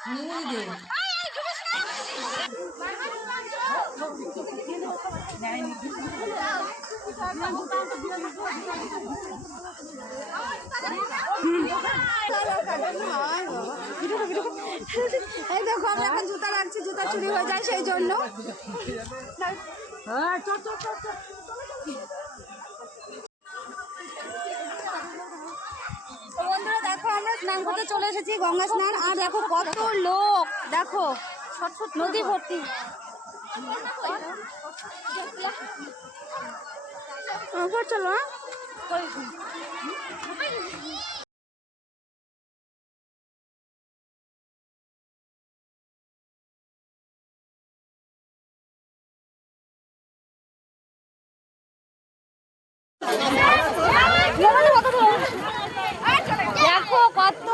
এই দেখো আমরা এখন জুতা রাখছি, জুতা চুরি হয়ে যায় সেই জন্য। বন্ধুরা দেখো আমরা স্নান করতে চলে এসেছি, গঙ্গা স্নান। আর দেখো কত লোক, দেখো নদী ভর্তি। চলো দেখো কত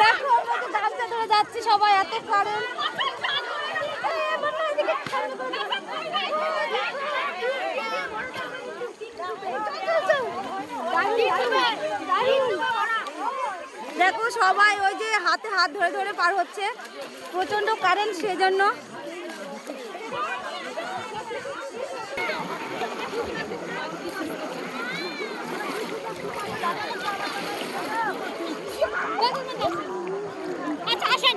দেখো আমরা তো গামছা ধরে যাচ্ছি সবাই, এত কারেন্ট। দেখো সবাই ওই যে হাতে হাত ধরে ধরে পার হচ্ছে, প্রচন্ড কারেন্ট সেজন্য। আচ্ছা আসেন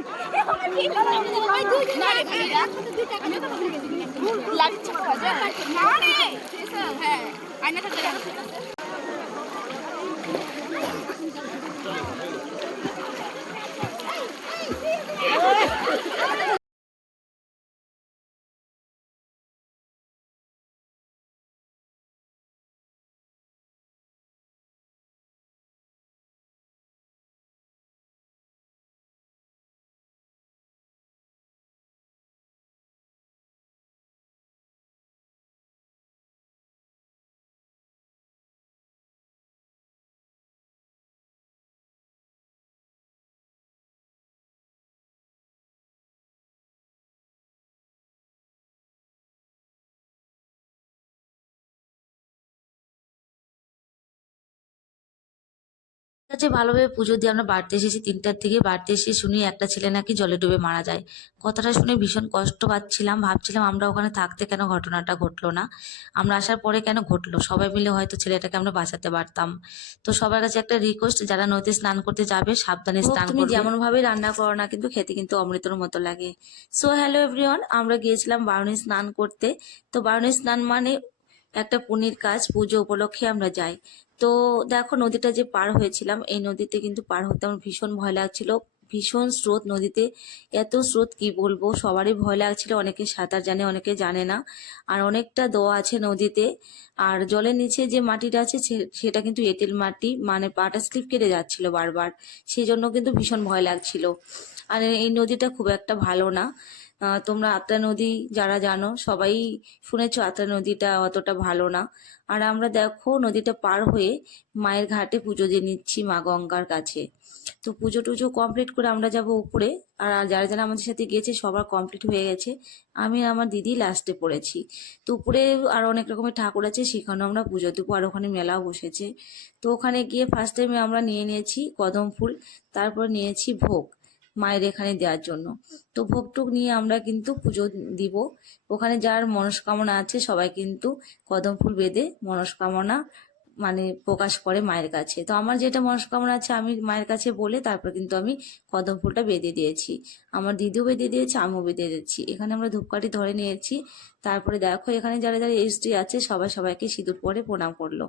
কাছে ভালোভাবে পুজো দিয়ে আমরা বাড়িতে এসেছি 3টার দিকে। বাড়িতে এসে শুনি একটা ছেলে নাকি জলে ডুবে মারা যায়। কথাটা শুনে ভীষণ কষ্ট পাচ্ছিলাম, ভাবছিলাম আমরা ওখানে থাকতে কেন ঘটনাটা ঘটলো না, আমরা আসার পরে কেন ঘটলো। সবাই মিলে হয়তো ছেলেটাকে আমরা বাঁচাতে পারতাম। তো সবার কাছে একটা রিকোয়েস্ট, যারা নদীতে স্নান করতে যাবে সাবধানে স্নান করবে। তুমি যেমন ভাবে রান্না করো না কিন্তু খেতে কিন্তু অমৃতর মতো লাগে। সো হ্যালো এভরিওয়ান, আমরা গিয়েছিলাম বারুণী স্নান করতে। তো বারুণী স্নান মানে একটা পুণ্যের কাজ, পুজো উপলক্ষে আমরা যাই। তো দেখো নদীটা যে পার হয়েছিলাম, এই নদীতে কিন্তু পার হতে আমার ভীষণ ভয় লাগছিল। ভীষণ স্রোত নদীতে, এত স্রোত কি বলবো, সবারই ভয় লাগছিল। অনেকে সাঁতার জানে, অনেকে জানে না। আর অনেকটা দোয়া আছে নদীতে। আর জলের নিচে যে মাটিটা আছে সেটা কিন্তু এঁটেল মাটি, মানে পাটা স্লিপ কেটে যাচ্ছিল বারবার, সেই জন্য কিন্তু ভীষণ ভয় লাগছিল। আর এই নদীটা খুব একটা ভালো না। তোমরা আত্রা নদী যারা জানো সবাই শুনেছো, আত্রা নদীটা অতটা ভালো না। আর আমরা দেখো নদীটা পার হয়ে মায়ের ঘাটে পুজো দিয়ে নিচ্ছি মা গঙ্গার কাছে। তো পুজো টুজো কমপ্লিট করে আমরা যাব উপরে। আর যারা যারা আমাদের সাথে গেছে সবার কমপ্লিট হয়ে গেছে, আমি আর আমার দিদি লাস্টে পড়েছি। তো উপরে আর অনেক রকমের ঠাকুর আছে, সেখানেও আমরা পুজো দেবো। আর ওখানে মেলাও বসেছে। তো ওখানে গিয়ে ফার্স্ট টাইমে আমরা নিয়ে নিয়েছি কদম ফুল, তারপর নিয়েছি ভোগ মায়ের এখানে দেওয়ার জন্য। তো ভোগটুক নিয়ে আমরা কিন্তু পুজো দিব। ওখানে যার মনস্কামনা আছে সবাই কিন্তু কদম ফুল বেঁধে মনস্কামনা মানে প্রকাশ করে মায়ের কাছে। তো আমার যেটা মনস্কামনা আছে আমি মায়ের কাছে বলে তারপর কিন্তু আমি কদম ফুলটা বেঁধে দিয়েছি। আমার দিদিও বেঁধে দিয়েছে, আমিও বেঁধে দিয়েছি। এখানে আমরা ধূপকাঠি ধরে নিয়েছি। তারপরে দেখো এখানে যারা যারা এসটি আছে সবাই সবাইকে সিঁদুর পরে প্রণাম করলো।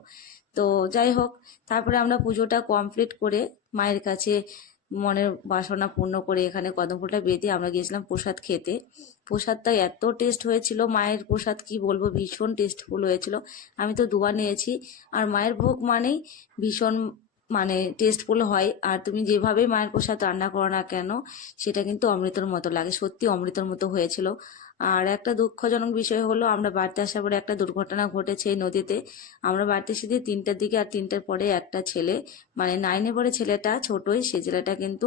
তো যাই হোক, তারপরে আমরা পুজোটা কমপ্লিট করে মায়ের কাছে মনের বাসনা পূর্ণ করে এখানে কদম ফুলটা বেঁধে আমরা গিয়েছিলাম প্রসাদ খেতে। প্রসাদটা এত টেস্ট হয়েছিল, মায়ের প্রসাদ কি বলবো, ভীষণ টেস্টফুল হয়েছিল। আমি তো দুবার নিয়েছি। আর মায়ের ভোগ মানেই ভীষণ মানে টেস্টফুল হয়। আর তুমি যেভাবে মায়ের প্রসাদ রান্না করো না কেন সেটা কিন্তু অমৃতর মতো লাগে, সত্যি অমৃতর মতো হয়েছিল। আর একটা দুঃখজনক বিষয় হলো আমরা বাড়িতে আসার পরে একটা দুর্ঘটনা ঘটেছে এই নদীতে। আমরা বাড়িতে এসে 3টার দিকে, আর 3টার পরে একটা ছেলে মানে 9-এ পড়ে ছেলেটা, ছোটই সে ছেলেটা কিন্তু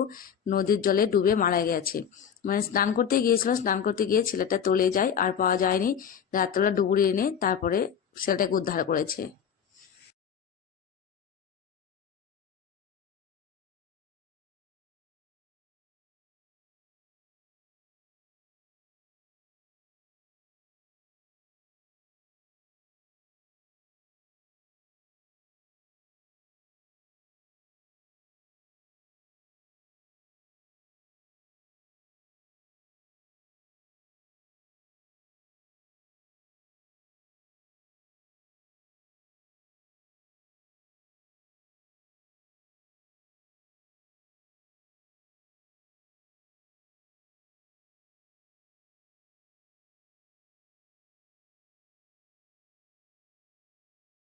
নদীর জলে ডুবে মারা গেছে। মানে স্নান করতে গিয়েছিল, স্নান করতে গিয়ে ছেলেটা তলে যায় আর পাওয়া যায়নি। রাত্রেবেলা ডুবুরি এনে তারপরে ছেলেটাকে উদ্ধার করেছে।